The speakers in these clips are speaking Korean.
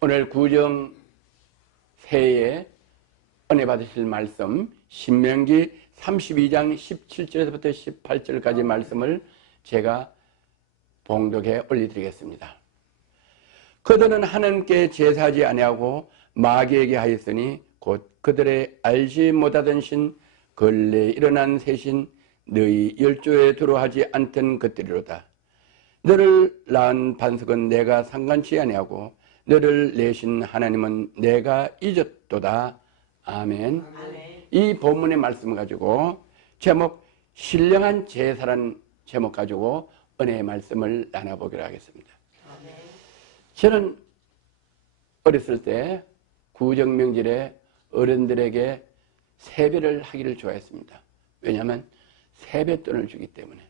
오늘 구정 새해에 은혜 받으실 말씀 신명기 32장 17절에서부터 18절까지 말씀을 제가 봉독해 올려드리겠습니다. 그들은 하나님께 제사하지 아니하고 마귀에게 하였으니 곧 그들의 알지 못하던 신 근래에 일어난 새신 너희 열조에 들어하지 않던 것들이로다. 너를 낳은 반석은 내가 상관치 아니하고 너를 내신 하나님은 내가 잊었도다. 아멘. 아멘. 이 본문의 말씀을 가지고 제목 신령한 제사라는 제목 가지고 은혜의 말씀을 나눠보기로 하겠습니다. 아멘. 저는 어렸을 때 구정명절에 어른들에게 세배를 하기를 좋아했습니다. 왜냐하면 세뱃돈을 주기 때문에.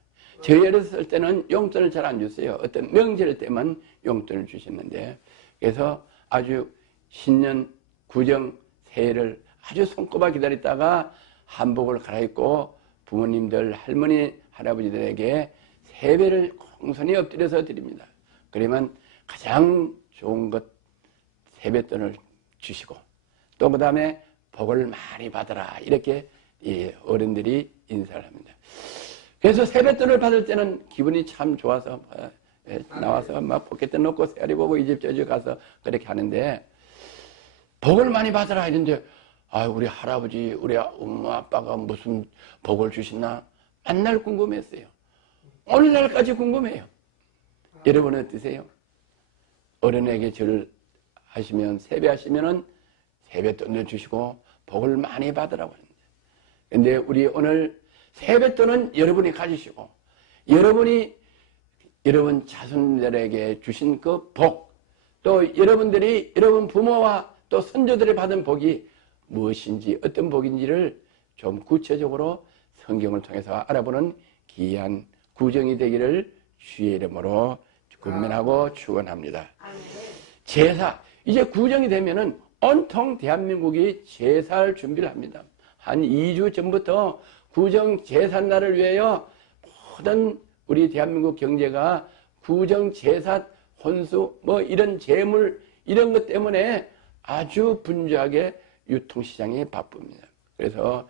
저희 어렸을 때는 용돈을 잘 안 줬어요. 어떤 명절 때만 용돈을 주셨는데, 그래서 아주 신년 구정 새해를 아주 손꼽아 기다리다가 한복을 갈아입고 부모님들, 할머니, 할아버지들에게 세배를 공손히 엎드려서 드립니다. 그러면 가장 좋은 것 세뱃돈을 주시고 또 그 다음에 복을 많이 받아라 이렇게 어른들이 인사를 합니다. 그래서 세뱃돈을 받을 때는 기분이 참 좋아서 나와서 막 포켓돈 넣고 세아리 보고 이 집 저 집 가서 그렇게 하는데, 복을 많이 받아라 이런데 우리 할아버지 우리 엄마 아빠가 무슨 복을 주시나 맨날 궁금했어요. 오늘날까지 궁금해요. 여러분은 어떠세요? 어른에게 절을 하시면 세배하시면은 세뱃돈을 주시고 복을 많이 받으라고 하는데, 근데 우리 오늘 세뱃돈은 여러분이 가지시고 여러분이 여러분 자손들에게 주신 그 복, 또 여러분들이 여러분 부모와 또 선조들이 받은 복이 무엇인지 어떤 복인지를 좀 구체적으로 성경을 통해서 알아보는 귀한 구정이 되기를 주의 이름으로 권면하고 축원합니다. 제사, 이제 구정이 되면은 온통 대한민국이 제사를 준비를 합니다. 한 2주 전부터 구정 제삿날을 위하여 모든 우리 대한민국 경제가 구정 제사 혼수 이런 재물 이런 것 때문에 아주 분주하게 유통시장이 바쁩니다. 그래서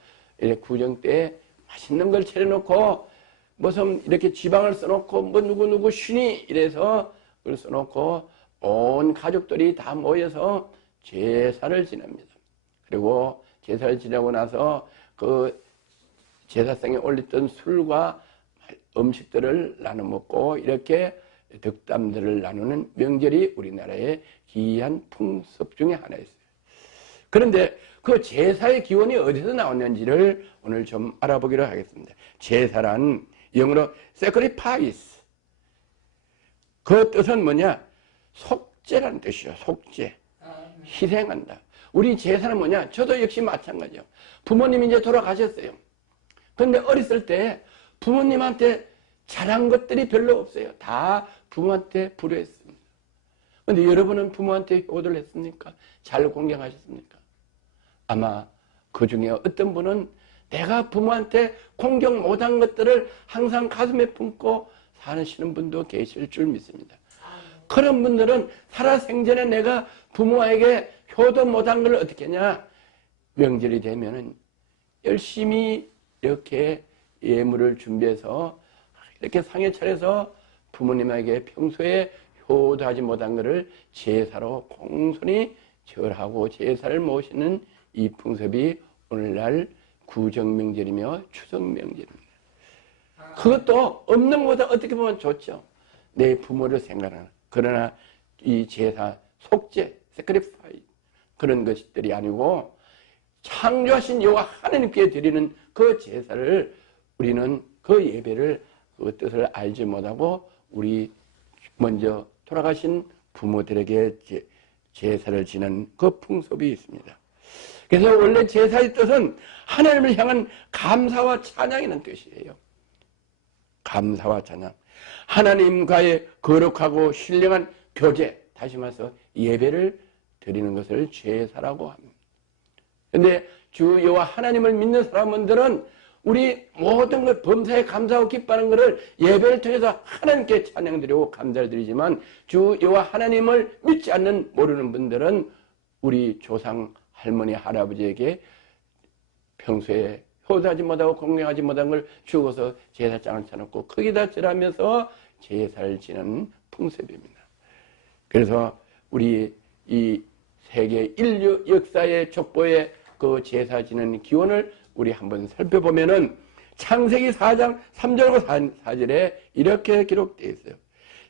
구정 때 맛있는 걸 차려놓고 무슨 이렇게 지방을 써놓고 누구 신이 이래서 그걸 써놓고 온 가족들이 다 모여서 제사를 지냅니다. 그리고 제사를 지내고 나서 그 제사상에 올렸던 술과 음식들을 나눠 먹고 이렇게 덕담들을 나누는 명절이 우리나라의 귀한 풍습 중에 하나였어요. 그런데 그 제사의 기원이 어디서 나왔는지를 오늘 좀 알아보기로 하겠습니다. 제사란 영어로 sacrifice. 그 뜻은 뭐냐? 속죄라는 뜻이요. 속죄. 희생한다. 우리 제사는 뭐냐? 저도 역시 마찬가지요. 부모님이 이제 돌아가셨어요. 그런데 어렸을 때 부모님한테 잘한 것들이 별로 없어요. 다 부모한테 불효했습니다. 그런데 여러분은 부모한테 효도를 했습니까? 잘 공경하셨습니까? 아마 그 중에 어떤 분은 내가 부모한테 공경 못한 것들을 항상 가슴에 품고 사시는 분도 계실 줄 믿습니다. 그런 분들은 살아생전에 내가 부모에게 효도 못한 걸 어떻게 하냐? 명절이 되면은 열심히 이렇게 예물을 준비해서 이렇게 상에 차려서 부모님에게 평소에 효도하지 못한 것을 제사로 공손히 절하고 제사를 모시는 이 풍습이 오늘날 구정명절이며 추석명절입니다. 그것도 없는 것보다 어떻게 보면 좋죠. 내 부모를 생각하는. 그러나 이 제사, 속죄, sacrifice 그런 것들이 아니고 창조하신 여호와 하나님께 드리는 그 제사를 우리는 그 예배를 그 뜻을 알지 못하고 우리 먼저 돌아가신 부모들에게 제사를 지는 그 풍습이 있습니다. 그래서 원래 제사의 뜻은 하나님을 향한 감사와 찬양이라는 뜻이에요. 감사와 찬양. 하나님과의 거룩하고 신령한 교제, 다시 말해서 예배를 드리는 것을 제사라고 합니다. 그런데 주 여호와 하나님을 믿는 사람들은 우리 모든 것 범사에 감사하고 기뻐하는 것을 예배를 통해서 하나님께 찬양드리고 감사를 드리지만 주 여호와 하나님을 믿지 않는 모르는 분들은 우리 조상 할머니 할아버지에게 평소에 효도하지 못하고 공경하지 못한 걸 죽어서 제사장을 쳐놓고 거기다 절하면서 제사를 지내는 풍습입니다. 그래서 우리 이 세계 인류 역사의 족보의 그 제사 지내는 기원을 우리 한번 살펴보면은 창세기 4장 3절과 4절에 이렇게 기록되어 있어요.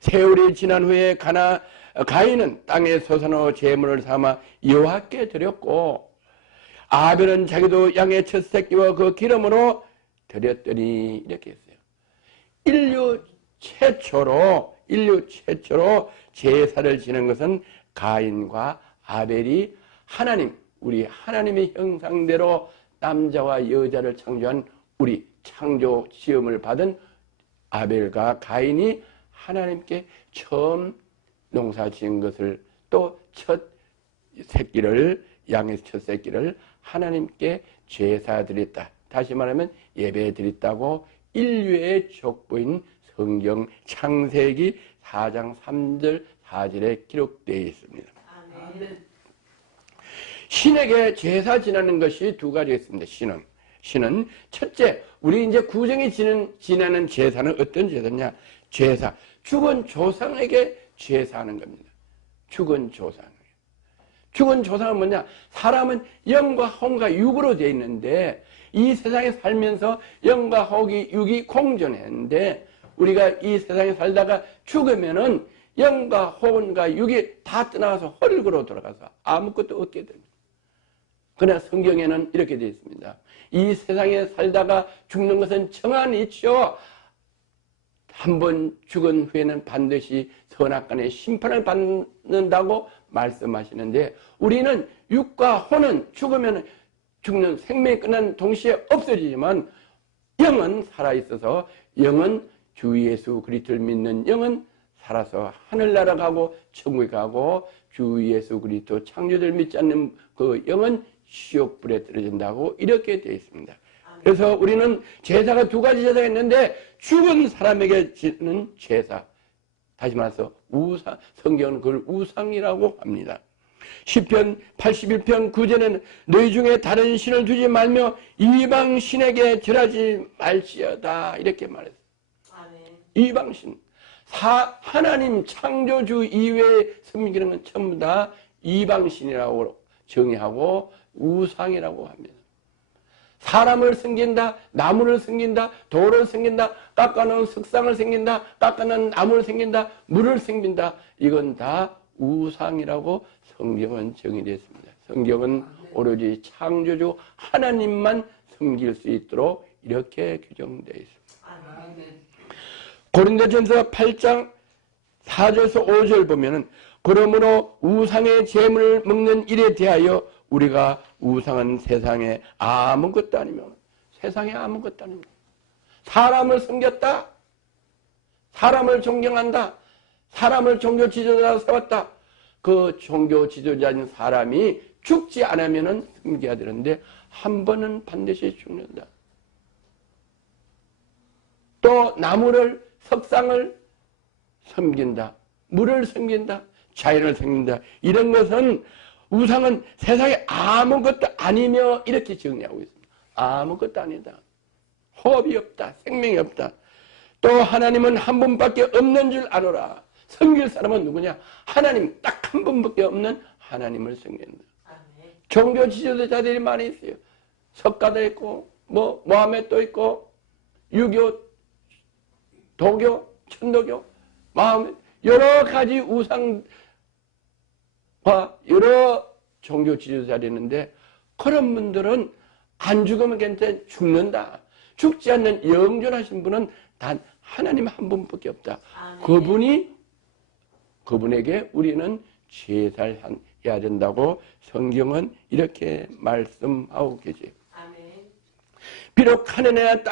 세월이 지난 후에 가인은 땅에 솟아나는 제물을 삼아 여호와께 드렸고 아벨은 자기도 양의 첫 새끼와 그 기름으로 드렸더니 이렇게 했어요. 인류 최초로 제사를 지낸 것은 가인과 아벨이 우리 하나님의 형상대로 남자와 여자를 창조한 우리 창조 시험을 받은 아벨과 가인이 하나님께 처음 농사 지은 것을 또 첫 새끼를 양의 첫 새끼를 하나님께 제사 드렸다. 다시 말하면 예배 드렸다고 인류의 족보인 성경 창세기 4장 3절 4절에 기록되어 있습니다. 아멘. 신에게 제사 지내는 것이 두 가지가 있습니다. 신은 첫째, 우리 이제 구정이 지내는 제사는 어떤 제사냐? 죽은 조상에게 제사하는 겁니다. 죽은 조상은 뭐냐? 사람은 영과 혼과 육으로 되어 있는데 이 세상에 살면서 영과 혼이 육이 공존했는데 우리가 이 세상에 살다가 죽으면은 영과 혼과 육이 다 떠나가서 헐그로 돌아가서 아무것도 없게 됩니다. 그러나 성경에는 이렇게 되어 있습니다. 이 세상에 살다가 죽는 것은 정한이 있죠. 한번 죽은 후에는 반드시 선악간의 심판을 받는다고 말씀하시는데 우리는 육과 혼은 죽으면 죽는 생명이 끝난 동시에 없어지지만 영은 살아있어서 영은 주 예수 그리스도를 믿는 영은 살아서 하늘나라 가고 천국에 가고 주 예수 그리스도 창조주를 믿지 않는 그 영은 지옥불에 떨어진다고 이렇게 되어 있습니다. 그래서 우리는 제사가 두 가지 제사가 있는데 죽은 사람에게 지는 제사, 다시 말해서 성경은 그걸 우상이라고 합니다. 시편 81편 9절에는 너희 중에 다른 신을 두지 말며 이방 신에게 절하지 말지어다 이렇게 말했어요. 이방 신, 하나님 창조주 이외에 섬기는 건 전부 다 이방 신이라고 정의하고 우상이라고 합니다. 사람을 섬긴다, 나무를 섬긴다, 돌을 섬긴다, 깎아놓은 석상을 섬긴다, 깎아놓은 나무를 섬긴다, 물을 섬긴다. 이건 다 우상이라고 성경은 정의되었습니다. 성경은 오로지 창조주 하나님만 섬길 수 있도록 이렇게 규정되어 있습니다. 고린도전서 8장 4절에서 5절 보면은 그러므로 우상의 제물을 먹는 일에 대하여 우리가 우상은 세상에 아무것도 아니며 세상에 아무것도 아닙니다. 사람을 섬겼다. 사람을 존경한다. 사람을 종교 지도자로 세웠다. 그 종교 지도자인 사람이 죽지 않으면 섬겨야 되는데 한 번은 반드시 죽는다. 또 나무를 석상을 섬긴다. 물을 섬긴다. 자연을 섬긴다. 이런 것은 우상은 세상에 아무것도 아니며 이렇게 정리하고 있습니다. 아무것도 아니다. 호흡이 없다. 생명이 없다. 또 하나님은 한 분밖에 없는 줄 아노라. 섬길 사람은 누구냐? 하나님 딱 한 분밖에 없는 하나님을 섬긴다. 종교 지도자들이 많이 있어요. 석가도 있고 모하메도 있고 유교, 도교, 천도교, 마음에 여러 가지 우상과 여러 종교 지도자들이 있는데 그런 분들은 안 죽으면 괜찮아 죽는다. 죽지 않는 영존하신 분은 단 하나님 한 분밖에 없다. 그분에게 우리는 제사를 해야 된다고 성경은 이렇게 말씀하고 계세요. 비록 하늘이나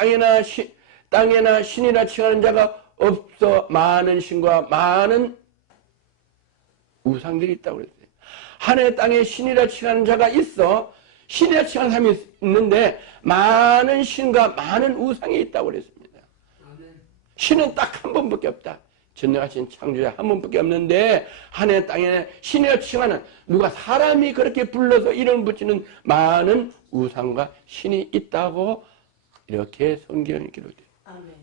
땅에나 신이나 칭하는 자가 없어 많은 신과 많은 우상들이 있다고 그랬어요. 하늘 땅에 신이라 칭하는 자가 있어 신에 칭한 사람이 있는데 많은 신과 많은 우상이 있다고 그랬습니다. 신은 딱 한 번밖에 없다. 전능하신 창조자 한 번밖에 없는데 하늘의 땅에 신에 칭하는 누가 사람이 그렇게 불러서 이름 붙이는 많은 우상과 신이 있다고 이렇게 성경에 기록돼요.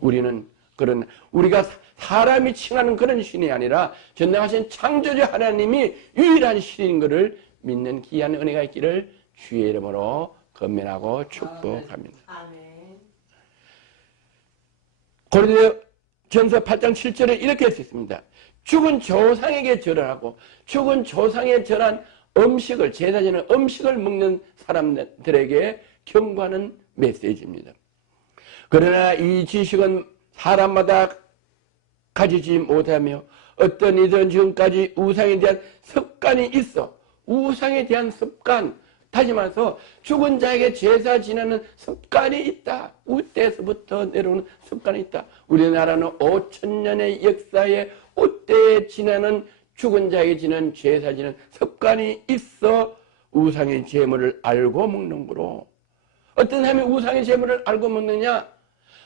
우리는 그런 우리가 사람이 칭하는 그런 신이 아니라 전능하신 창조주 하나님이 유일한 신인 것을 믿는 귀한 은혜가 있기를 주의 이름으로 건면하고 축복합니다. 고린도전서 8장 7절에 이렇게 했습니다. 죽은 조상에게 절하고 죽은 조상에 절한 음식을 제사 지는 음식을 먹는 사람들에게 경고하는 메시지입니다. 그러나 이 지식은 사람마다 가지지 못하며 어떤 이든 지금까지 우상에 대한 습관이 있어. 우상에 대한 습관, 다시 말해서 죽은 자에게 제사 지내는 습관이 있다. 우때에서부터 내려오는 습관이 있다. 우리나라는 5,000년의 역사에 우때에 지내는 죽은 자에게 지내는 제사 지내는 습관이 있어 우상의 제물을 알고 먹는 거로. 어떤 사람이 우상의 제물을 알고 먹느냐?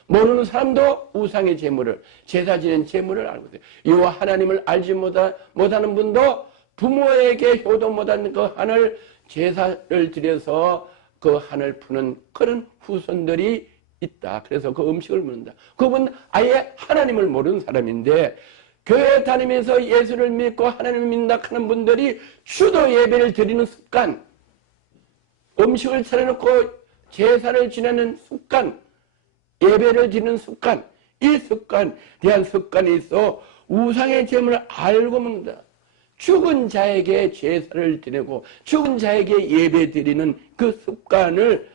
모르는 사람도 우상의 제물을, 제사 지낸 제물을 알고 있어요. 여호와 하나님을 알지 못하는 분도 부모에게 효도 못하는 그 한을 제사를 드려서 그 한을 푸는 그런 후손들이 있다. 그래서 그 음식을 먹는다. 그분 아예 하나님을 모르는 사람인데 교회 다니면서 예수를 믿고 하나님을 믿는다 하는 분들이 주도 예배를 드리는 습관, 음식을 차려놓고 제사를 지내는 습관, 예배를 드리는 습관, 이 습관, 대한 습관이 있어 우상의 제물을 알고 먹는다. 죽은 자에게 제사를 드리고 죽은 자에게 예배 드리는 그 습관을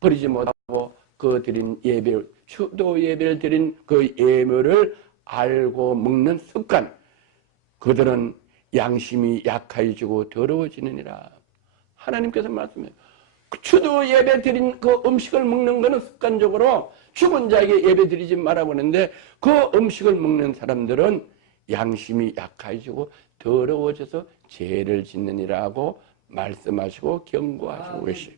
버리지 못하고 그 드린 예배, 추도 예배를 드린 그 예물을 알고 먹는 습관, 그들은 양심이 약해지고 더러워지느니라. 하나님께서 말씀해요. 추도 예배 드린 그 음식을 먹는 것은 습관적으로 죽은 자에게 예배 드리지 말라고 하는데 그 음식을 먹는 사람들은 양심이 약해지고 더러워져서 죄를 짓느니라고 말씀하시고 경고하시고 계시고,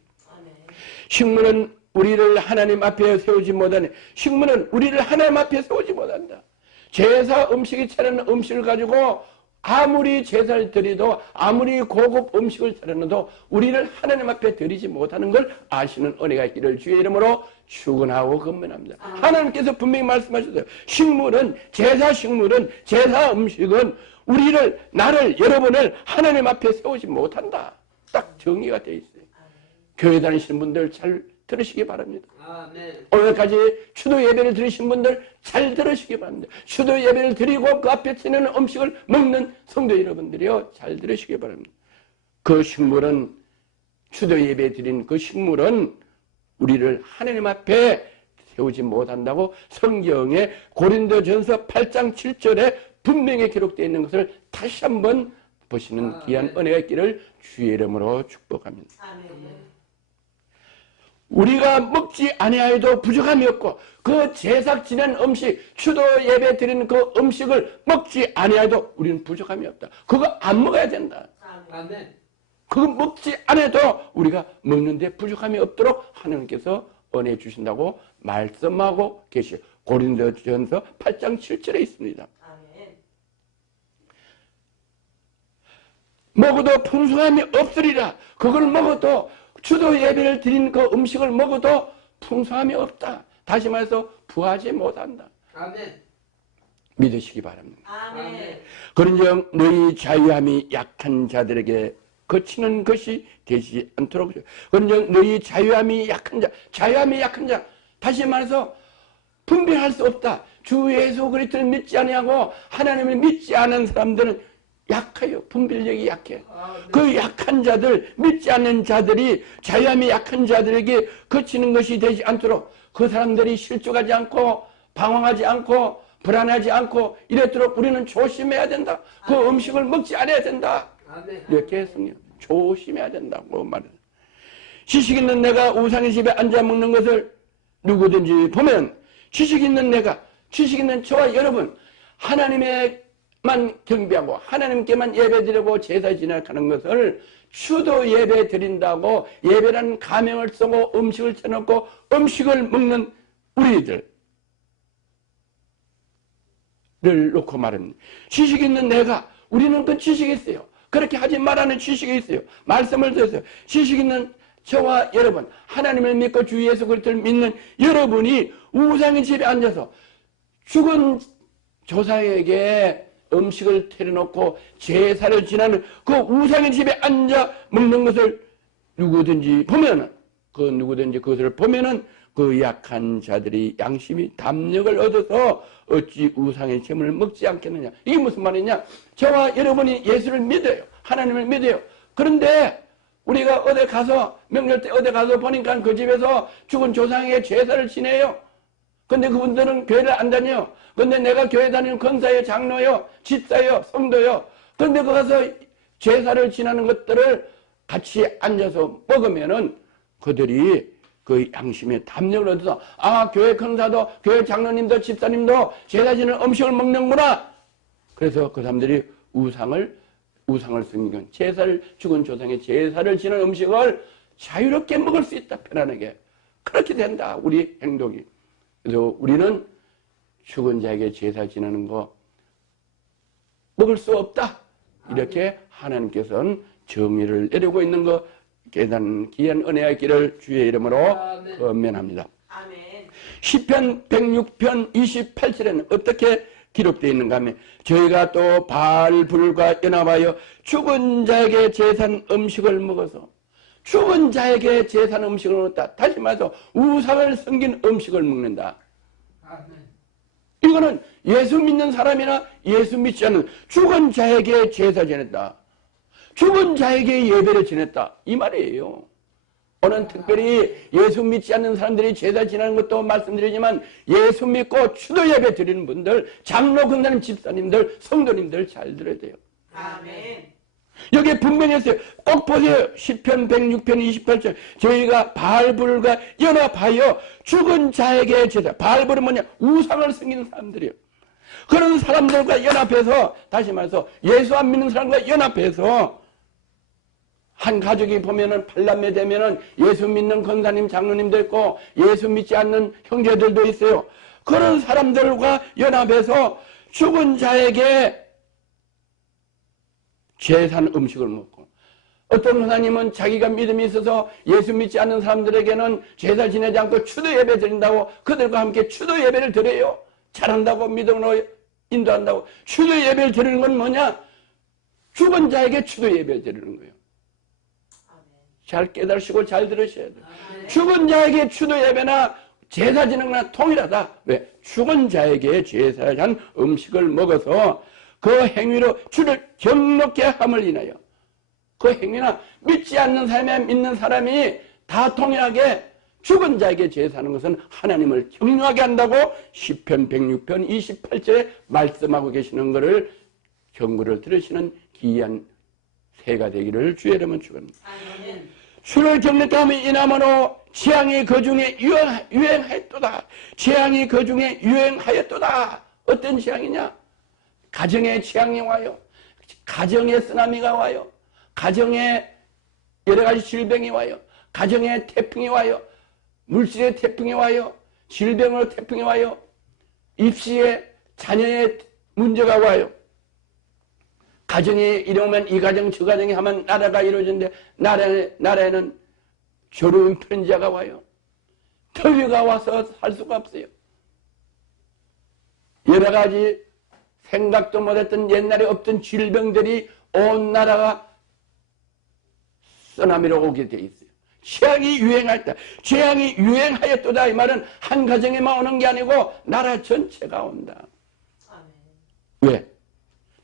식물은 우리를 하나님 앞에 세우지 못하니, 식물은 우리를 하나님 앞에 세우지 못한다. 제사 음식이 차리는 음식을 가지고 아무리 제사를 드리도 아무리 고급 음식을 차려놔도 우리를 하나님 앞에 드리지 못하는 걸 아시는 은혜가 있기를 주의 이름으로 축원하고 건면합니다. 하나님께서 분명히 말씀하셨어요. 식물은, 제사 음식은 우리를, 나를, 여러분을 하나님 앞에 세우지 못한다. 딱 정의가 되어 있어요. 교회 다니시는 분들 잘 들으시기 바랍니다. 오늘까지 추도 예배를 드리신 분들 잘 들으시기 바랍니다. 추도 예배를 드리고 그 앞에 지내는 음식을 먹는 성도 여러분들이요, 잘 들으시기 바랍니다. 그 식물은, 추도 예배 드린 그 식물은 우리를 하나님 앞에 세우지 못한다고 성경에 고린도전서 8장 7절에 분명히 기록되어 있는 것을 다시 한번 보시는 귀한 은혜가 있기를 주의 이름으로 축복합니다. 우리가 먹지 아니하여도 부족함이 없고 그 제사 지낸 음식, 추도 예배 드리는 그 음식을 먹지 아니하여도 우리는 부족함이 없다. 그거 안 먹어야 된다. 그거 먹지 않아도 우리가 먹는데 부족함이 없도록 하나님께서 은혜 주신다고 말씀하고 계시오. 고린도전서 8장 7절에 있습니다. 먹어도 풍성함이 없으리라. 그걸 먹어도, 추도 예배를 드린 그 음식을 먹어도 풍성함이 없다. 다시 말해서 부하지 못한다. 믿으시기 바랍니다. 그런즉 너희 자유함이 약한 자들에게 거치는 것이 되지 않도록. 그런즉 너희 자유함이 약한 자, 자유함이 약한 자, 다시 말해서 분별할 수 없다. 주 예수 그리스도를 믿지 아니하고 하나님을 믿지 않은 사람들은 약해요. 분별력이 약해. 그 약한 자들, 믿지 않는 자들이, 자유함이 약한 자들에게 거치는 것이 되지 않도록, 그 사람들이 실족하지 않고 방황하지 않고 불안하지 않고 이랬도록 우리는 조심해야 된다. 그 음식을 먹지 않아야 된다. 이렇게 했습니다. 조심해야 된다고 말해요. 지식 있는 내가 우상의 집에 앉아 먹는 것을 누구든지 보면, 지식 있는 내가, 지식 있는 저와 여러분, 하나님의 경배하고 하나님께만 예배드리고 제사 지내가는 것을 추도 예배 드린다고 예배라는 가명을 쓰고 음식을 쳐놓고 음식을 먹는 우리들을 놓고 말합니다. 지식 있는 내가, 우리는 그 지식이 있어요. 그렇게 하지 말라는 지식이 있어요. 말씀을 들었어요. 지식 있는 저와 여러분, 하나님을 믿고 주 예수 그리스도를 믿는 여러분이 우상의 집에 앉아서 죽은 조상에게 음식을 차려놓고 제사를 지내는 그 우상의 집에 앉아 먹는 것을 누구든지 보면은, 그것을 보면은 그 약한 자들이 양심이 담력을 얻어서 어찌 우상의 제물을 먹지 않겠느냐. 이게 무슨 말이냐? 저와 여러분이 예수를 믿어요. 하나님을 믿어요. 그런데 우리가 어디 가서, 명절 때 어디 가서 보니까 그 집에서 죽은 조상에게 제사를 지내요. 근데 그분들은 교회를 안 다녀요. 근데 내가 교회 다니는 권사요, 장로요, 집사요, 성도요. 근데 그 가서 제사를 지내는 것들을 같이 앉아서 먹으면은 그들이 그 양심의 담력을 얻어서, 아, 교회 권사도, 교회 장로님도, 집사님도 제사 지내는 음식을 먹는구나. 그래서 그 사람들이 우상을 섬기는 제사를, 죽은 조상의 제사를 지내는 음식을 자유롭게 먹을 수 있다. 편안하게. 그렇게 된다. 우리 행동이. 그래서 우리는 죽은 자에게 제사 지내는 거 먹을 수 없다. 이렇게 하나님께서는 정의를 내리고 있는 거 깨닫는 귀한 은혜의 길을 주의 이름으로 권면합니다. 시편 106편 28절에는 어떻게 기록되어 있는가 하면, 저희가 또 바알 불과 연합하여 죽은 자에게 제산 음식을 먹어서, 죽은 자에게 제산 음식을 먹었다. 다시 말해서 우상을 섬긴 음식을 먹는다. 이거는 예수 믿는 사람이나 예수 믿지 않는 죽은 자에게 제사 지냈다. 죽은 자에게 예배를 지냈다. 이 말이에요. 오늘 특별히 예수 믿지 않는 사람들이 제사 지내는 것도 말씀드리지만, 예수 믿고 추도 예배 드리는 분들, 장로 권사님, 집사님들, 성도님들 잘 들어야 돼요. 아멘. 여기에 분명히 했어요. 꼭 보세요. 시편 106편 28절. 저희가 바알불과 연합하여 죽은 자에게 제사. 바알불은 뭐냐? 우상을 섬기는 사람들이에요. 그런 사람들과 연합해서, 다시 말해서 예수 안 믿는 사람과 연합해서, 한 가족이 보면은 팔남매 되면은 예수 믿는 권사님, 장로님도 있고 예수 믿지 않는 형제들도 있어요. 그런 사람들과 연합해서 죽은 자에게 제산 음식을 먹고, 어떤 권사님은 자기가 믿음이 있어서 예수 믿지 않는 사람들에게는 제사 지내지 않고 추도 예배 드린다고 그들과 함께 추도 예배를 드려요. 잘한다고, 믿음으로 인도한다고. 추도 예배를 드리는 건 뭐냐? 죽은 자에게 추도 예배를 드리는 거예요. 잘 깨달으시고 잘 들으셔야 돼요. 죽은 자에게 추도 예배나 제사 지내는 거나 통일하다. 왜? 죽은 자에게 제사한 음식을 먹어서 그 행위로 주를 경롭게 함을 인하여, 그 행위나 믿지 않는 사람이나 믿는 사람이 다 통일하게 죽은 자에게 제사하는 것은 하나님을 경유하게 한다고 시편 106편 28절에 말씀하고 계시는 것을 경고를 들으시는 귀한 새가 되기를 주의 이름은 축원합니다. 주를 경롭게 함을 인함으로 재앙이 그 중에 유행하였도다. 재앙이 그 중에 유행하였도다. 어떤 재앙이냐? 가정에 재앙이 와요. 가정에 쓰나미가 와요. 가정에 여러 가지 질병이 와요. 가정에 태풍이 와요. 물질의 태풍이 와요. 질병으로 태풍이 와요. 입시에 자녀의 문제가 와요. 가정에 이러면 이 가정 저 가정에 하면 나라가 이루어지는데 나라에는 졸음 편지자가 와요. 더위가 와서 살 수가 없어요. 여러 가지 생각도 못했던 옛날에 없던 질병들이 온 나라가 쓰나미로 오게 돼 있어요. 재앙이 유행했다. 재앙이 유행하였도다. 이 말은 한 가정에만 오는 게 아니고 나라 전체가 온다. 왜?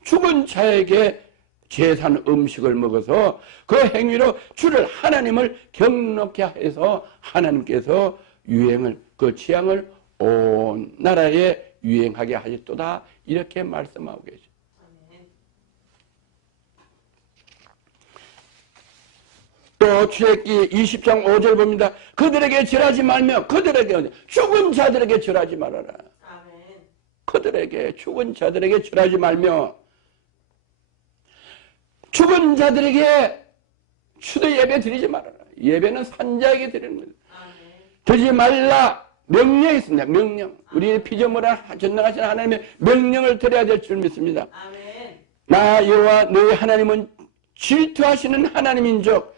죽은 자에게 제산 음식을 먹어서 그 행위로 주를, 하나님을 경롭게 해서 하나님께서 유행을, 그 재앙을 온 나라에 유행하게 하셨도다. 이렇게 말씀하고 계시죠. 또 출애굽기 20장 5절 봅니다. 그들에게 절하지 말며, 그들에게, 죽은 자들에게 절하지 말아라. 그들에게, 죽은 자들에게 절하지 말며, 죽은 자들에게 추도 예배 드리지 말아라. 예배는 산자에게 드리는 거예요. 드리지 말라 명령이 있습니다. 명령. 우리 피조물한 전능하신 하나님의 명령을 드려야 될 줄 믿습니다. 나 여호와 너희 하나님은 질투하시는 하나님인즉,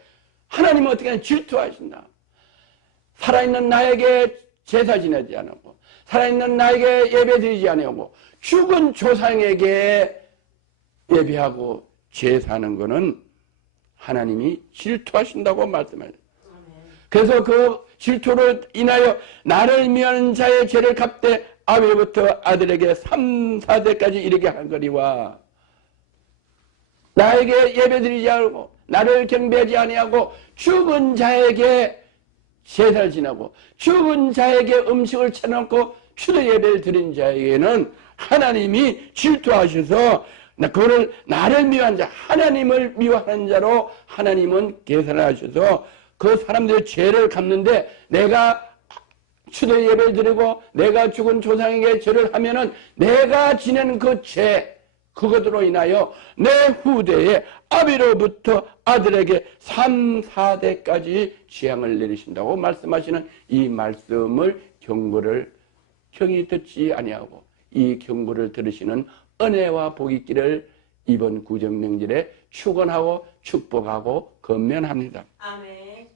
하나님은 어떻게 하냐? 질투하신다. 살아있는 나에게 제사 지내지 않고, 살아있는 나에게 예배 드리지 않고, 죽은 조상에게 예배하고 제사하는 것은 하나님이 질투하신다고 말씀하셨어요. 그래서 그 질투로 인하여 나를 미워하는 자의 죄를 갚되 아비로부터 아들에게 3, 4대까지 이르게 한 거리와, 나에게 예배드리지 않고 나를 경배하지 아니하고 죽은 자에게 제사를 지내고 죽은 자에게 음식을 쳐놓고 추도 예배를 드린 자에게는 하나님이 질투하셔서 그거를 나를 미워한 자, 하나님을 미워하는 자로 하나님은 계산을 하셔서 그 사람들의 죄를 갚는데, 내가 추도 예배를 드리고 내가 죽은 조상에게 절을 하면은 내가 지낸 그 죄, 그것으로 인하여 내 후대에 아비로부터 아들에게 3, 4대까지 재앙을 내리신다고 말씀하시는 이 말씀을 경고를 경히 듣지 아니하고 이 경고를 들으시는 은혜와 복이 있기를 이번 구정명절에 축원하고 축복하고 건면합니다. 아멘.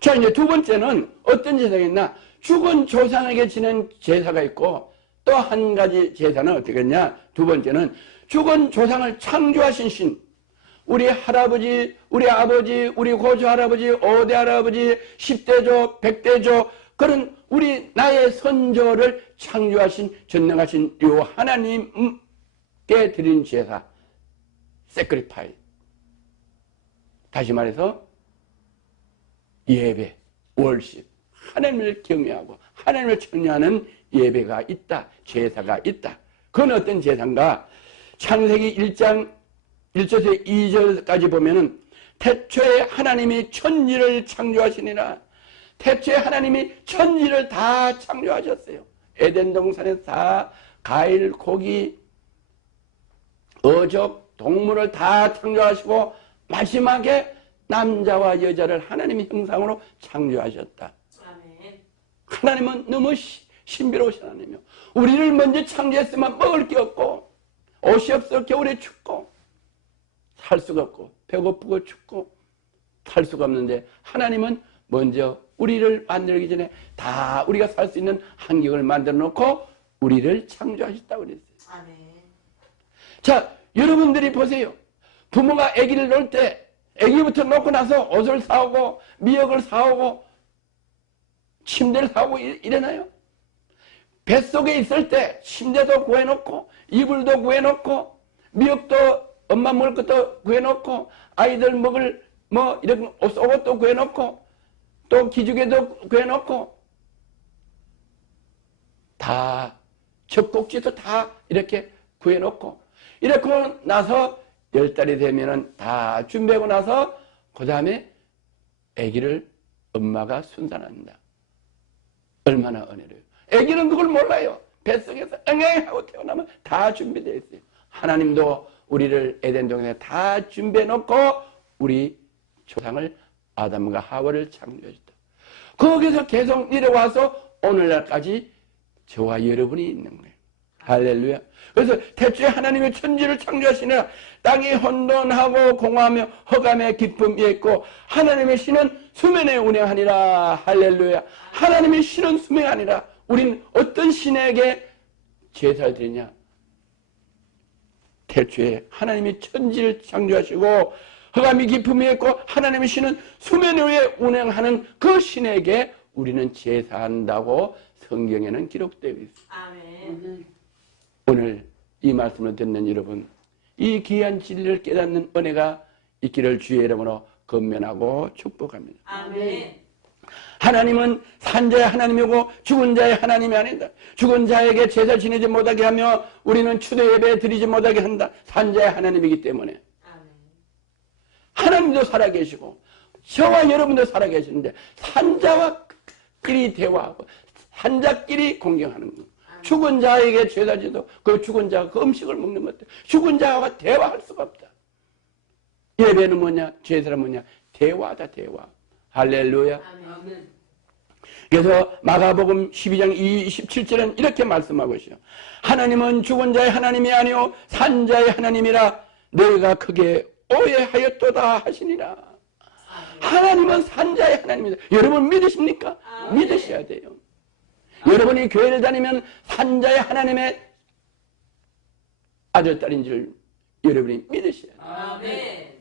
자, 이제 두 번째는 어떤 제사가 있나? 죽은 조상에게 지낸 제사가 있고, 또 한 가지 제사는 어떻게 했냐? 두 번째는 죽은 조상을 창조하신 신, 우리 할아버지, 우리 아버지, 우리 고조 할아버지, 5대 할아버지, 10대조, 100대조, 그런 우리 나의 선조를 창조하신 전능하신 요 하나님께 드린 제사, 세크리파이. 다시 말해서 예배, 월십, 하나님을 경외하고 하나님을 청량하는 예배가 있다, 제사가 있다. 그건 어떤 제사인가? 창세기 1장 1절에서 2절까지 보면은 태초에 하나님이 천지를 창조하시니라. 태초에 하나님이 천지를 다 창조하셨어요. 에덴 동산에서 다 과일, 고기, 어족, 동물을 다 창조하시고 마지막에 남자와 여자를 하나님의 형상으로 창조하셨다. 아멘. 하나님은 너무 신비로우신 하나님이요. 우리를 먼저 창조했으면 먹을 게 없고, 옷이 없어 겨울에 춥고, 살 수가 없고, 배고프고 춥고, 살 수가 없는데, 하나님은 먼저 우리를 만들기 전에 다 우리가 살 수 있는 환경을 만들어 놓고 우리를 창조하셨다고 그랬어요. 아멘. 자, 여러분들이 보세요. 부모가 아기를 놓을 때 아기부터 놓고 나서 옷을 사오고 미역을 사오고 침대를 사오고 이러나요? 뱃속에 있을 때 침대도 구해놓고 이불도 구해놓고 미역도 엄마 먹을 것도 구해놓고 아이들 먹을 뭐 이런 속옷도 구해놓고 또 기죽개도 구해놓고 다 젖꼭지도 다 이렇게 구해놓고 이렇게 나서 10달이 되면은 다 준비하고 나서 그 다음에 아기를 엄마가 순산한다. 얼마나 은혜로워요. 아기는 그걸 몰라요. 뱃속에서 응애하고 태어나면 다 준비되어 있어요. 하나님도 우리를 에덴 동산에 다 준비해 놓고 우리 조상을 아담과 하와를 창조했다. 거기서 계속 내려와서 오늘날까지 저와 여러분이 있는 거예요. 할렐루야. 그래서 태초에 하나님의 천지를 창조하시니라. 땅이 혼돈하고 공허하며 흑암의 깊음이 있고 하나님의 신은 수면에 운행하니라. 할렐루야. 하나님의 신은 수명하니라. 우린 어떤 신에게 제사를 드리냐? 태초에 하나님이 천지를 창조하시고 흑암이 깊음이 있고 하나님의 신은 수면 위에 운행하는 그 신에게 우리는 제사한다고 성경에는 기록되어 있습니다. 아멘. 오늘 이 말씀을 듣는 여러분, 이 귀한 진리를 깨닫는 은혜가 있기를 주의 이름으로 건면하고 축복합니다. 아멘. 하나님은 산자의 하나님이고 죽은 자의 하나님이 아니다. 죽은 자에게 제사 지내지 못하게 하며 우리는 추도 예배 드리지 못하게 한다. 산자의 하나님이기 때문에. 아멘. 하나님도 살아계시고 저와 여러분도 살아계시는데 산자와 끼리 대화하고 산자끼리 공경하는 것. 죽은 자에게 제사 지도 그 죽은 자가 그 음식을 먹는 것 같아. 죽은 자와 대화할 수가 없다. 예배는 뭐냐? 제사는 뭐냐? 대화다, 대화. 할렐루야. 아멘. 그래서 마가복음 12장 27절은 이렇게 말씀하고 있어요. 하나님은 죽은 자의 하나님이 아니요 산 자의 하나님이라 너희가 크게 오해하였도다 하시니라. 하나님은 산 자의 하나님이다. 여러분 믿으십니까? 믿으셔야 돼요. 여러분이 교회를 다니면 산 자의 하나님의 아들, 딸인 줄 여러분이 믿으셔야 돼요. 아멘.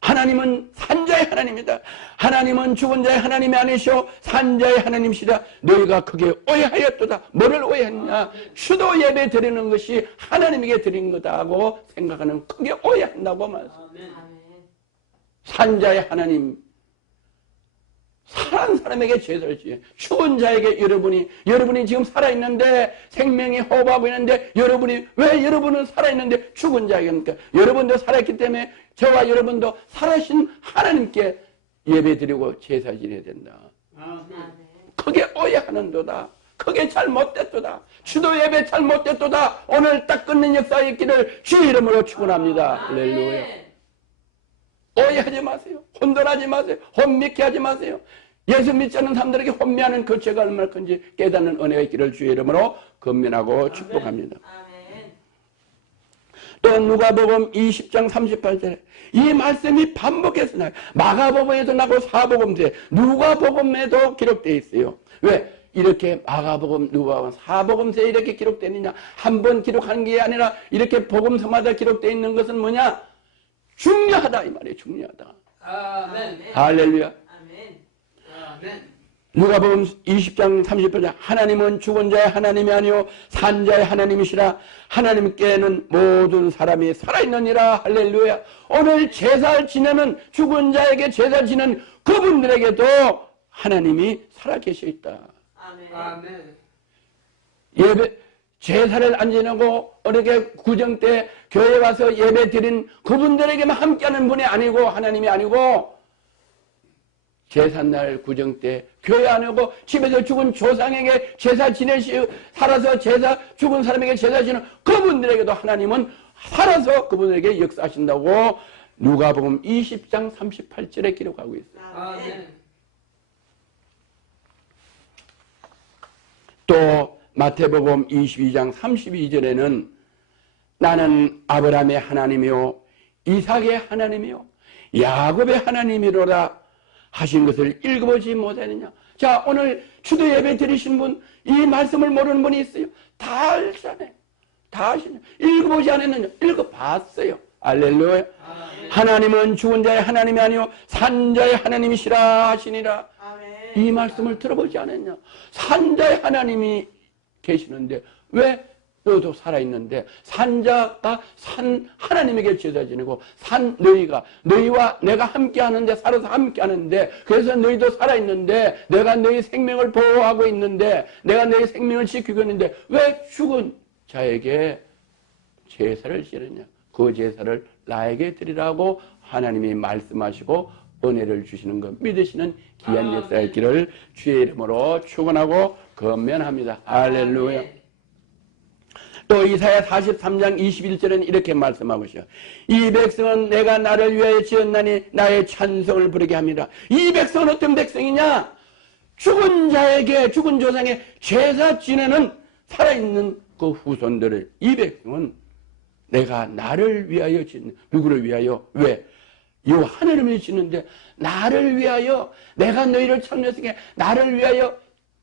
하나님은 산자의 하나님이다. 하나님은 죽은 자의 하나님이 아니시오 산자의 하나님이시다. 너희가 크게 오해하였도다. 뭐를 오해했냐? 추도 예배 드리는 것이 하나님에게 드린 거다 하고 생각하는 크게 오해한다고 말씀합니다. 산자의 하나님, 살아난 사람에게 제사를 지어요. 죽은 자에게 여러분이 지금 살아있는데 생명이 호흡하고 있는데 왜 여러분은 살아있는데 죽은 자에게니까 여러분도 살아있기 때문에 저와 여러분도 살아신 하나님께 예배드리고 제사 지내야 된다. 크게 오해하는도다. 크게 잘못됐도다. 주도 예배 잘못됐도다. 오늘 딱 끊는 역사의 있기를 주의 이름으로 축원합니다. 할렐루야. 오해하지 마세요. 혼돈하지 마세요. 혼미케 하지 마세요. 예수 믿지 않는 사람들에게 혼미하는 그 죄가 얼마나 큰지 깨닫는 은혜가 있기를 주의 이름으로 건면하고 축복합니다. 또 누가복음 20장 38절에 이 말씀이 반복해서 나와요. 마가복음에도 나고 사복음서에 누가복음에도 기록되어 있어요. 왜? 이렇게 마가복음, 누가복음, 사복음서에 이렇게 기록되느냐? 한 번 기록한 게 아니라 이렇게 복음서마다 기록되어 있는 것은 뭐냐? 중요하다 이 말이에요. 중요하다. 아멘. 할렐루야. 아멘. 아멘. 누가복음 20장 38절 하나님은 죽은 자의 하나님이 아니요 산 자의 하나님이시라. 하나님께는 모든 사람이 살아있느니라. 할렐루야. 오늘 제사를 지내는 죽은 자에게 제사 지내는 그분들에게도 하나님이 살아계셔 있다. 아멘. 예배 제사를 안 지내고 어떻게 구정 때 교회 와서 예배 드린 그분들에게만 함께하는 분이 아니고 하나님이 아니고 제삿날 구정 때 교회 안 오고 집에서 죽은 조상에게 제사 지내시고 살아서 죽은 사람에게 제사 지내는 그분들에게도 하나님은 살아서 그분에게 역사하신다고 누가복음 20장 38절에 기록하고 있어요. 아멘. 또 마태복음 22장 32절에는 나는 아브라함의 하나님이요 이삭의 하나님이요 야곱의 하나님이로라 하신 것을 읽어보지 못하느냐. 자, 오늘 추도 예배 드리신 분, 이 말씀을 모르는 분이 있어요. 다 알잖아요. 다 아시네. 읽어보지 않았느냐. 읽어봤어요. 할렐루야. 하나님은 죽은 자의 하나님이 아니요 산 자의 하나님이시라 하시니라. 이 말씀을 들어보지 않았냐. 산 자의 하나님이 계시는데 왜 너도 살아있는데 산자가 산 하나님에게 제사 지내고 너희와 내가 함께하는데 살아서 함께하는데 그래서 너희도 살아있는데 내가 너희 생명을 보호하고 있는데 내가 너희 생명을 지키고 있는데 왜 죽은 자에게 제사를 지내냐. 그 제사를 나에게 드리라고 하나님이 말씀하시고 은혜를 주시는 것 믿으시는 귀한 역사의 길을 주의 이름으로 축원하고 건면합니다. 할렐루야. 또 이사야 43장 21절에는 이렇게 말씀하고 있어요. 이 백성은 내가 나를 위하여 지었나니 나의 찬송을 부르게 합니다. 이 백성은 어떤 백성이냐? 죽은 자에게 죽은 조상에 제사 지내는 살아있는 그 후손들을 이 백성은 내가 나를 위하여 짓는 누구를 위하여? 왜? 이 하나님을 짓는데 나를 위하여 내가 너희를 창조했으니까 나를 위하여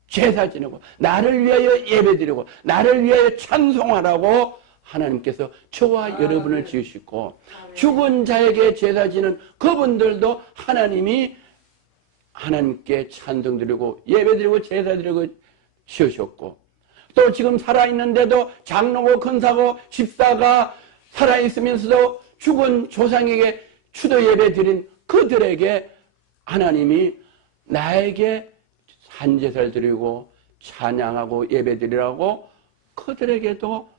제사 지내고 나를 위하여 예배드리고 나를 위하여 찬송하라고 하나님께서 저와 여러분을 지으시고 죽은 자에게 제사 지는 그분들도 하나님이 하나님께 찬송드리고 예배드리고 제사드리고 지으셨고 또 지금 살아있는데도 장로고 권사고 집사가 살아있으면서도 죽은 조상에게 추도 예배 드린 그들에게 하나님이 나에게 산제사를 드리고 찬양하고 예배 드리라고 그들에게도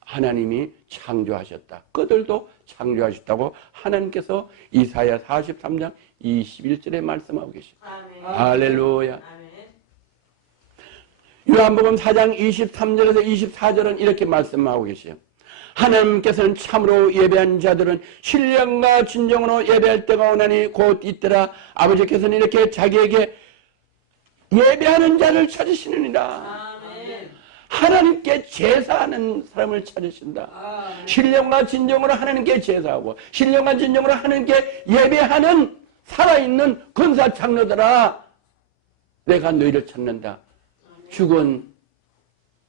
하나님이 창조하셨다. 그들도 창조하셨다고 하나님께서 이사야 43장 21절에 말씀하고 계십니다. 할렐루야. 요한복음 4장 23절에서 24절은 이렇게 말씀하고 계세요. 하나님께서는 참으로 예배한 자들은 신령과 진정으로 예배할 때가 오나니 곧 있더라. 아버지께서는 이렇게 자기에게 예배하는 자를 찾으시느니라. 아멘. 하나님께 제사하는 사람을 찾으신다. 아멘. 신령과 진정으로 하나님께 제사하고 신령과 진정으로 하나님께 예배하는 살아있는 권사 장로들아, 내가 너희를 찾는다. 죽은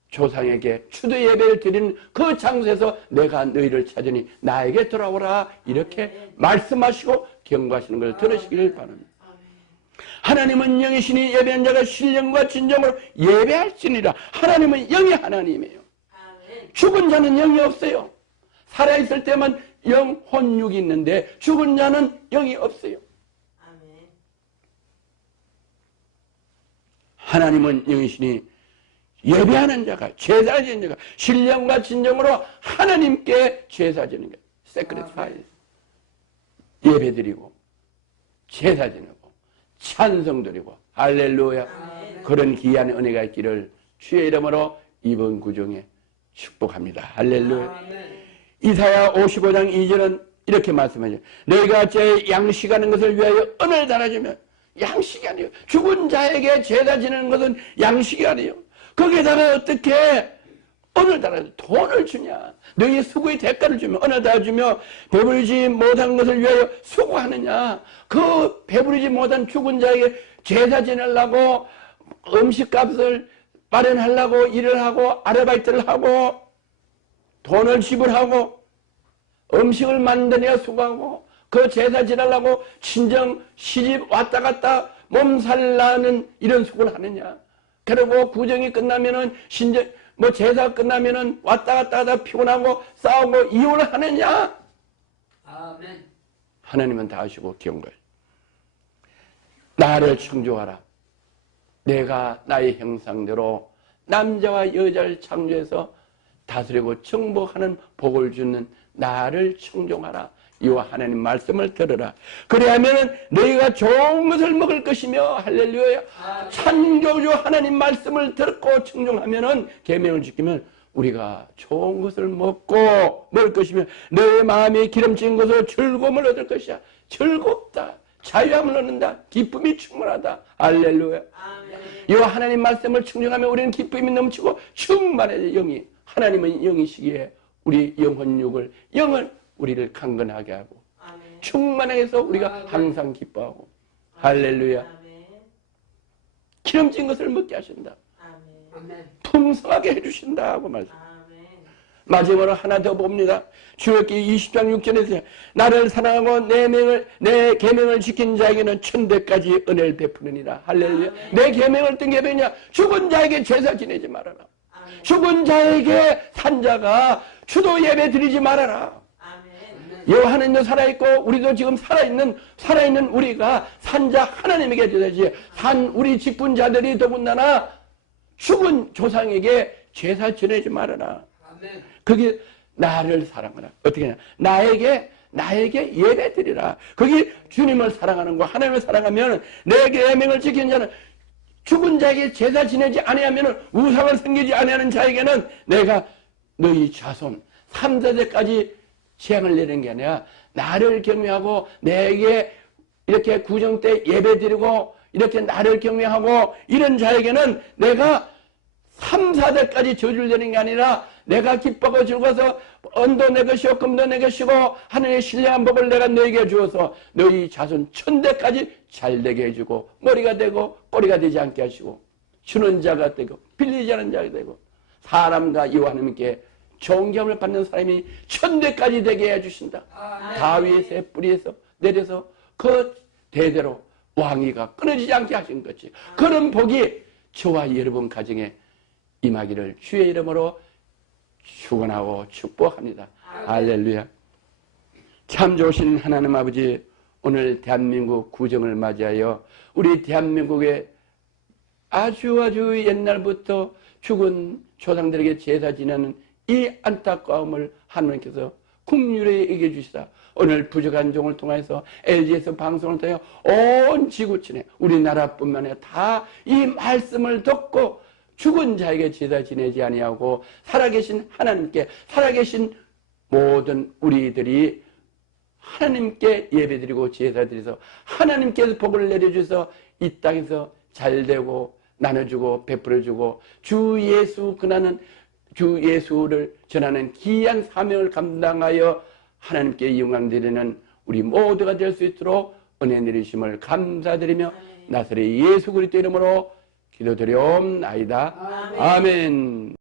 조상에게 추도 예배를 드리는 그 장소에서 내가 너희를 찾으니 나에게 돌아오라. 이렇게 말씀하시고 경고하시는 것을 들으시길 바랍니다. 하나님은 영이시니 예배한 자가 신령과 진정으로 예배할지니라. 하나님은 영이 하나님이에요. 죽은 자는 영이 없어요. 살아있을 때만 영, 혼, 육이 있는데 죽은 자는 영이 없어요. 하나님은 영이시니 예배하는 자가, 제사 지는 자가 신령과 진정으로 하나님께 제사 지는 것, sacrifice, 예배드리고 제사 지내고 찬송드리고 할렐루야. 그런 귀한 은혜가 있기를 주의 이름으로 이번 구정에 축복합니다. 할렐루야. 이사야 55장 2절은 이렇게 말씀하죠. 너희가 제 양식하는 것을 위하여 은을 달아주면, 양식이 아니에요. 죽은 자에게 제사 지내는 것은 양식이 아니에요. 거기에다가 어떻게 은을 달아줘? 돈을 주냐? 너희 수고의 대가를 주며 은을 달아주며 배부르지 못한 것을 위하여 수고하느냐? 그 배부르지 못한 죽은 자에게 제사 지내려고 음식값을 마련하려고 일을 하고 아르바이트를 하고 돈을 지불하고 음식을 만드냐 수고하고 그 제사 지내려고 친정 시집 왔다 갔다 몸살나는 이런 수고를 하느냐? 그리고 구정이 끝나면은 신정 제사 끝나면은 왔다 갔다 하다 피곤하고 싸우고 이혼을 하느냐? 아멘. 하나님은 다 아시고 경고해. 나를 청종하라. 내가 나의 형상대로 남자와 여자를 창조해서 다스리고 정복하는 복을 주는 나를 청종하라. 이와 하나님 말씀을 들으라. 그래야면 너희가 좋은 것을 먹을 것이며 할렐루야. 창조주 하나님 말씀을 듣고 청종하면은 계명을 지키면 우리가 좋은 것을 먹고 먹을 것이며 너의 마음이 기름진 것으로 즐거움을 얻을 것이야. 즐겁다. 자유함을 얻는다. 기쁨이 충만하다. 할렐루야. 이와 하나님 말씀을 청종하면 우리는 기쁨이 넘치고 충만해져. 영이 하나님은 영이시기에 우리 영혼육을 영을 우리를 강건하게 하고 충만하게 해서 우리가 항상 기뻐하고 할렐루야. 기름진 것을 먹게 하신다. 풍성하게 해주신다고 말씀. 마지막으로 하나 더 봅니다. 출애굽기 20장 6절에서 나를 사랑하고 내 계명을 지킨 자에게는 천대까지 은혜를 베푸느니라. 할렐루야. 내 계명을 어떤 계명이냐? 죽은 자에게 제사 지내지 말아라. 죽은 자에게 산자가 추도 예배 드리지 말아라. 여호와 하나님도 살아있고 우리도 지금 살아있는 우리가 산자 하나님에게 드려야지. 우리 직분자들이 더군다나 죽은 조상에게 제사 지내지 말아라. 그게 나를 사랑하라. 어떻게 하냐? 나에게 예배 드리라. 그게 주님을 사랑하는 거. 하나님을 사랑하면 내 계명을 지키는 자는 죽은 자에게 제사 지내지 아니하면 우상을 섬기지 아니하는 자에게는 내가 너희 자손 3, 4대까지 재앙을 내리는 게 아니라 나를 경외하고 내게 이렇게 구정 때 예배 드리고 이렇게 나를 경외하고 이런 자에게는 내가 3, 4대까지 저주를 내리는 게 아니라 내가 기뻐하고 즐거워서 은도 내 것이요 금도 내 것이고 하늘의 신령한 법을 내가 너에게 주어서 너희 자손 1000대까지 잘되게 해주고 머리가 되고 꼬리가 되지 않게 하시고 주는 자가 되고 빌리지 않은 자가 되고 사람과 이와 하나님께 존경을 받는 사람이 1000대까지 되게 해주신다. 다윗의 뿌리에서 내려서 그 대대로 왕위가 끊어지지 않게 하신 거지. 그런 복이 저와 여러분 가정에 임하기를 주의 이름으로 축원하고 축복합니다. 할렐루야. 참 좋으신 하나님 아버지, 오늘 대한민국 구정을 맞이하여 우리 대한민국의 아주 옛날부터 죽은 조상들에게 제사 지내는 이 안타까움을 하나님께서 국률에 얘기해 주시다. 오늘 부족한 종을 통해서 LG에서 방송을 통해 온 지구촌에 우리나라뿐만 아니라 다 이 말씀을 듣고 죽은 자에게 제사 지내지 아니하고 살아계신 하나님께, 살아계신 모든 우리들이 하나님께 예배드리고 제사드려서 하나님께서 복을 내려주셔서 이 땅에서 잘되고 나눠주고 베풀어주고 주 예수 그나는 주 예수를 전하는 귀한 사명을 감당하여 하나님께 영광 드리는 우리 모두가 될 수 있도록 은혜 내리심을 감사드리며 나사렛 예수 그리스도 이름으로 기도드리옵나이다. 아멘.